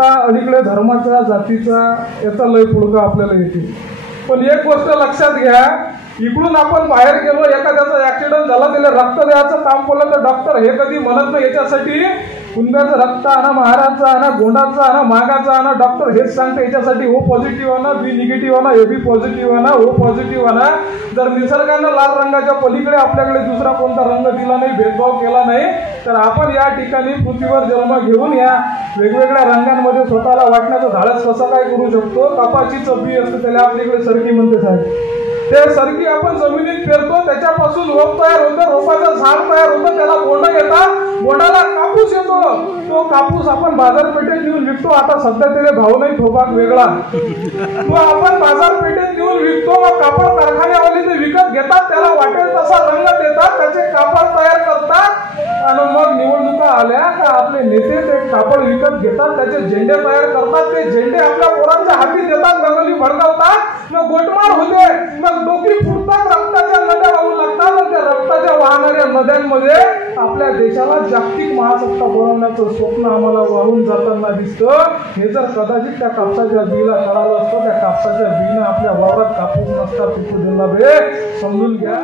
आता अलीकडे धर्माचा जातीचा याचा लय पुळका आपल्याला येते। पण एक गोष्ट लक्षात घ्या, इकडून आपण बाहेर गेलो, एखाद्याचा ऍक्सिडेंट झाला, त्याला रक्त द्यायचं काम पडलं तर डॉक्टर हे कधी म्हणत नाही याच्यासाठी कुंब्याचं रक्त आणा, महाराजचं आणा, गोंडाचं आणा, मागाचं आणा। डॉक्टर हेच सांगते याच्यासाठी ओ पॉझिटिव्ह आणा, बी निगेटिव्ह आणा, ए बी पॉझिटिव्ह आणा, ओ पॉझिटिव्ह आणा। जर निसर्गानं लाल रंगाच्या पलीकडे आपल्याकडे दुसरा कोणता रंग दिला नाही, भेदभाव केला नाही, तर आपण या ठिकाणी पृथ्वीवर जन्म घेऊन या वेगवेगळ्या रंगांमध्ये स्वतःला वाटण्याचं धाडस कसं काय करू शकतो। कपाची चबी असते, त्याला आपल्याकडे सरकी म्हणते साहेब। ते सरकी आपण जमिनीत पेरतो, त्याच्यापासून रोप तयार होतं, रोपाचं झाड तयार होतं, त्याला बोंड येतात, बोंडाला कापूस येतो, तो कापूस आपण बाजारपेठेत नेऊन विकतो। आता सध्या त्याला भाव नाही, तो भाग वेगळा, तो आपण बाजारपेठेत नेऊन विकतो। मग कापड कारखान्यावाले ते विकत घेतात, त्याला वाटेल तसा रंग देतात, त्याचे कापड तयार करतात आणि मग निवडणुका आल्या का आपले नेते ते कापड विकत घेतात, त्याचे झेंडे तयार करतात, ते झेंडे आपल्या पोरांच्या हाती देतात, रंगोली भडकावतात, मग गोटमार होते, मग डोकी फुटतात, रक्ताच्या नद्या वाहू लागतात आणि त्या रक्ताच्या वाहणाऱ्या नद्यांमध्ये आपल्या देशाला जागतिक महासत्ता बनवण्याचं स्वप्न आम्हाला वाहून जाताना दिसतं। हे जर कदाचित त्या कापसाच्या बीला कळालं असतं, त्या कापसाच्या बीनं आपल्या वावरात कापूस नसता पिकू दिला बे, समजून घ्या।